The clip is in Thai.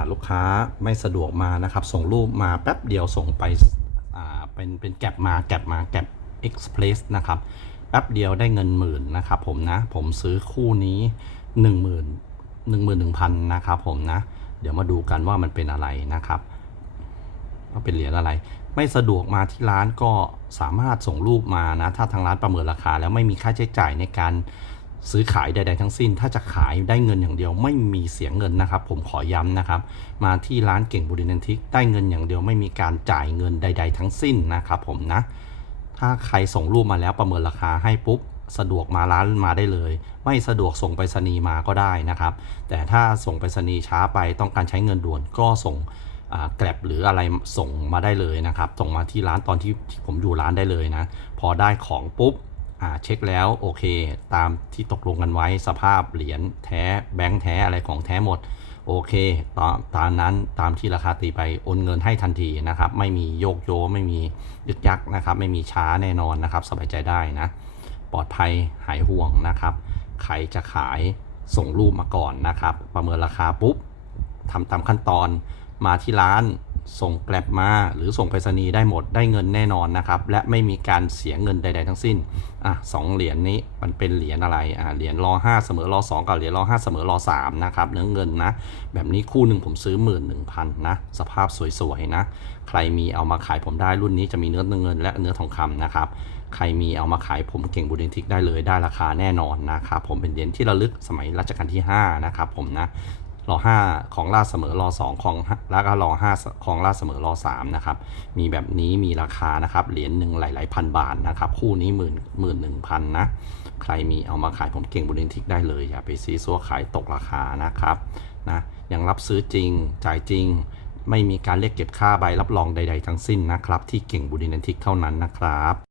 าลูกค้าไม่สะดวกมานะครับ ส่งรูปมาแป๊บเดียวส่งไปเป็นเป็นแก็บมาแก็บมาแก็บเอ็กซ์เพรสนะครับแป๊บเดียวได้เงินหมื่นนะครับผมนะ ผมซื้อคู่นี้ 1 0 0 0 0 1 1 0 0 0นะครับผมนะ เดี๋ยวมาดูกันว่ามันเป็นอะไรนะครับว่าเป็นเหรียญอะไร ไม่สะดวกมาที่ร้านก็สามารถส่งรูปมานะ ถ้าทางร้านประเมินราคา แล้วไม่มีค่าใช้จ่ายในการ ซื้อขายใด ๆ ทั้งสิ้น ถ้าจะขายได้เงินอย่างเดียวไม่มีเสียเงินนะครับ ผมขอย้ำนะครับ มาที่ร้านเก่งบุรีนันทิกได้เงินอย่างเดียวไม่มีการจ่ายเงินใด ๆ ทั้งสิ้นนะครับผมนะ ถ้าใครส่งรูปมาแล้วประเมินราคาให้ปุ๊บสะดวกมาร้านมาได้เลย ไม่สะดวกส่งไปรษณีย์มาก็ได้นะครับ แต่ถ้าส่งไปรษณีย์ช้าไปต้องการใช้เงินด่วนก็ส่งแกลบหรืออะไรส่งมาได้เลยนะครับ ส่งมาที่ร้านตอนที่ที่ผมอยู่ร้านได้เลยนะ พอได้ของปุ๊บ เช็คแล้วโอเค ตามที่ตกลงกันไว้สภาพเหรียญแท้แบงค์แท้อะไรของแท้หมดโอเคตามตามนั้นตามที่ราคาตีไปโอนเงินให้ทันทีนะครับ ไม่มีโยกโยไม่มียึกยักนะครับ ไม่มีช้าแน่นอนนะครับ สบายใจได้นะ ปลอดภัยหายห่วงนะครับ ใครจะขายส่งรูปมาก่อนนะครับ ประเมินราคาปุ๊บทำตามขั้นตอนมาที่ร้าน ส่งแกลบมาหรือส่งไปรษณีย์ได้หมดได้เงินแน่นอนนะครับ และไม่มีการเสียเงินใด ๆ ทั้งสิ้นอะสองเหรียญนี้มันเป็นเหรียญอะไรอะเหรียญรอห้าเสมอรอสองกับเหรียญรอห้าเสมอรอสามนะครับเนื้อเงินนะ แบบนี้คู่หนึ่งผมซื้อหมื่นหนึ่งพันนะ สภาพสวยๆนะ ใครมีเอามาขายผมได้รุ่นนี้จะมีเนื้อเงิน และเนื้อทองคำนะครับใครมีเอามาขายผมเก่งบูเดนทิกได้เลยได้ราคาแน่นอนนะครับผมเป็นเหรียญที่ระลึกสมัยรัชกาลที่5นะครับผมนะ รอ5ของราชเสมอรอ2ของแล้วก็รอ5ของราชเสมอรอ3นะครับ มีแบบนี้มีราคานะครับ เหรียญหนึ่งหลายๆพันบาทนะครับ คู่นี้หมื่นหมื่นหนึ่งพันนะ ใครมีเอามาขายผมเก่งบูเดนทิกได้เลย อย่าไปซีซัวขายตกราคานะครับนะยังรับซื้อจริงจ่ายจริง ไม่มีการเรียกเก็บค่าใบรับรองใด ๆ ทั้งสิ้นนะครับ ที่เก่งบูดินันทิกเท่านั้นนะครับ